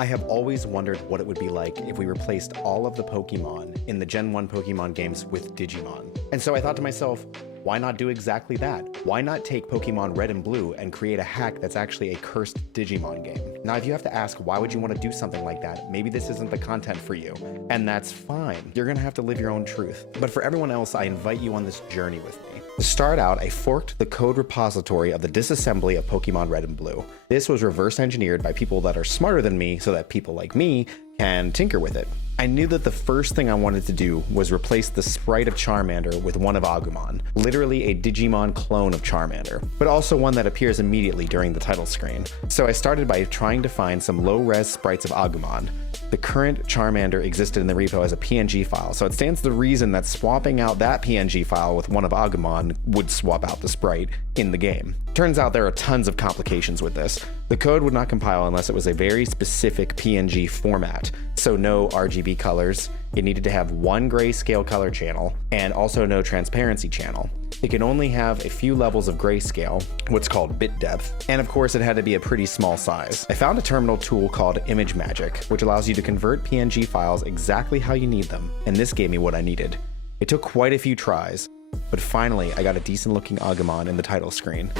I have always wondered what it would be like if we replaced all of the Pokemon in the Gen 1 Pokemon games with Digimon. And so I thought to myself, why not do exactly that? Why not take Pokemon Red and Blue and create a hack that's actually a cursed Digimon game? Now, if you have to ask, why would you want to do something like that? Maybe this isn't the content for you, and that's fine. You're gonna have to live your own truth. But for everyone else, I invite you on this journey with me. To start out, I forked the code repository of the disassembly of Pokemon Red and Blue. This was reverse engineered by people that are smarter than me so that people like me can tinker with it. I knew that the first thing I wanted to do was replace the sprite of Charmander with one of Agumon, literally a Digimon clone of Charmander, but also one that appears immediately during the title screen. So I started by trying to find some low-res sprites of Agumon. The current Charmander existed in the repo as a PNG file, so it stands to reason that swapping out that PNG file with one of Agumon would swap out the sprite in the game. Turns out there are tons of complications with this. The code would not compile unless it was a very specific PNG format, so no RGB colors. It needed to have one grayscale color channel and also no transparency channel. It can only have a few levels of grayscale, what's called bit depth, and of course it had to be a pretty small size. I found a terminal tool called Image Magic, which allows you to convert PNG files exactly how you need them, and this gave me what I needed. It took quite a few tries, but finally I got a decent looking Agumon in the title screen.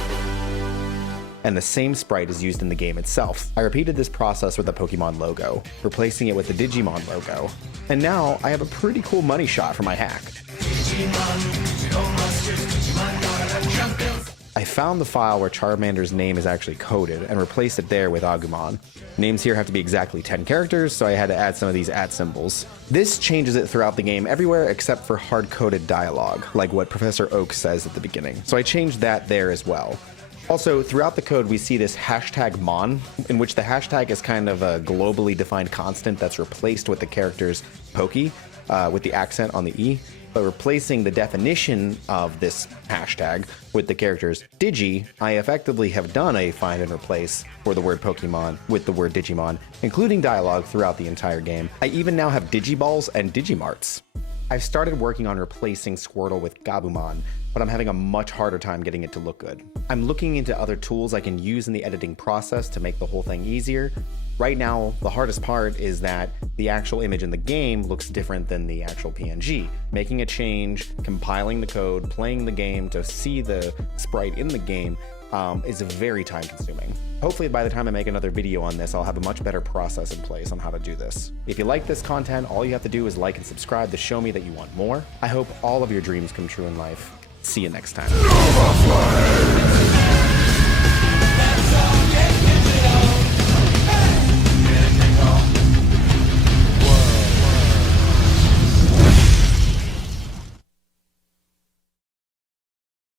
And the same sprite is used in the game itself. I repeated this process with the Pokemon logo, replacing it with the Digimon logo, and now I have a pretty cool money shot for my hack. I found the file where Charmander's name is actually coded and replaced it there with Agumon. Names here have to be exactly 10 characters, so I had to add some of these @ symbols. This changes it throughout the game everywhere except for hard-coded dialogue, like what Professor Oak says at the beginning. So I changed that there as well. Also, throughout the code, we see this hashtag Mon, in which the hashtag is kind of a globally defined constant that's replaced with the character's Poke, with the accent on the E. But replacing the definition of this hashtag with the character's Digi, I effectively have done a find and replace for the word Pokemon with the word Digimon, including dialogue throughout the entire game. I even now have Digiballs and Digimarts. I've started working on replacing Squirtle with Gabumon, but I'm having a much harder time getting it to look good. I'm looking into other tools I can use in the editing process to make the whole thing easier. Right now, the hardest part is that the actual image in the game looks different than the actual PNG. Making a change, compiling the code, playing the game to see the sprite in the game is very time consuming. Hopefully by the time I make another video on this, I'll have a much better process in place on how to do this. If you like this content, all you have to do is like and subscribe to show me that you want more. I hope all of your dreams come true in life. See you next time.